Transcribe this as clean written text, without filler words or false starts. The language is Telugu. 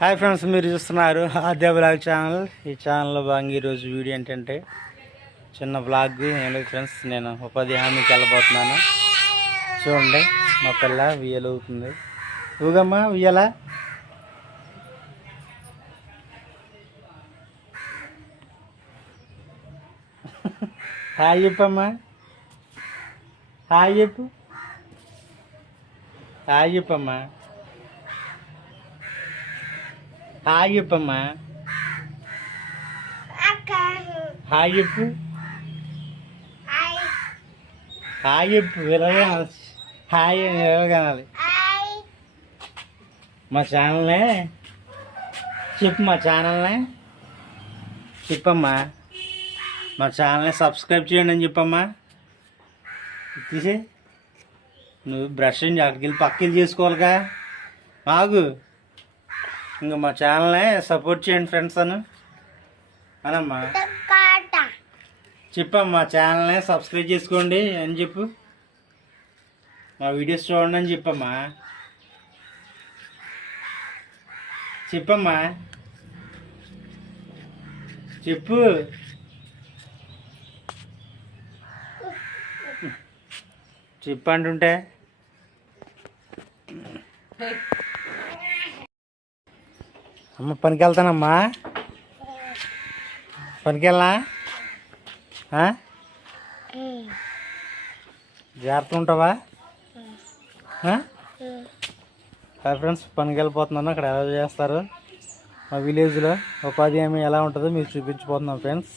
హాయ్ ఫ్రెండ్స్, మీరు చూస్తున్నారు ఆద్య బ్లాగ్ ఛానల్. ఈ ఛానల్లో భాగంగా ఈరోజు వీడియో ఏంటంటే చిన్న బ్లాగ్. ఏం లేదు ఫ్రెండ్స్, నేను ఉపాధి హామీకి వెళ్ళబోతున్నాను. చూడండి, మా పిల్ల ఉయ్యలు అవుతుంది. ఊగమ్మా ఉయ్యాల. హాయ్ చెప్పమ్మా, హాయ్ చెప్పు, హాయ్ చెప్పమ్మా, హాయ్ చెప్పమ్మా, హాయ్ చెప్పు, హాయ్ చెప్పు. ఎలాగే హాయ్ అని ఎలాగనాలి. మా ఛానల్నే చెప్పు, మా ఛానల్నే చెప్పమ్మా. మా ఛానల్ని సబ్స్క్రైబ్ చేయండి అని చెప్పమ్మా. తీసే నువ్వు బ్రష్ అక్కడికి వెళ్ళి పక్కకి చేసుకోవాలిగా. ఆగు. ఇంకా మా ఛానల్ని సపోర్ట్ చేయండి ఫ్రెండ్స్ అనమ్మా. చెప్పమ్మా, మా ఛానల్ని సబ్స్క్రైబ్ చేసుకోండి అని చెప్పు. మా వీడియోస్ చూడండి అని చెప్పమ్మా. చెప్పమ్మా, చెప్పు. చెప్పు అంటుంటే అమ్మ పనికి వెళ్తానమ్మా. పనికి వెళ్ళా. జాగ్రత్త ఉంటావా? హాయ్ ఫ్రెండ్స్, పనికి వెళ్ళిపోతున్నాను. అక్కడ ఎలా చేస్తారు మా విలేజ్లో ఉపాధి హామీ ఎలా ఉంటుందో మీకు చూపించిపోతున్నాం ఫ్రెండ్స్.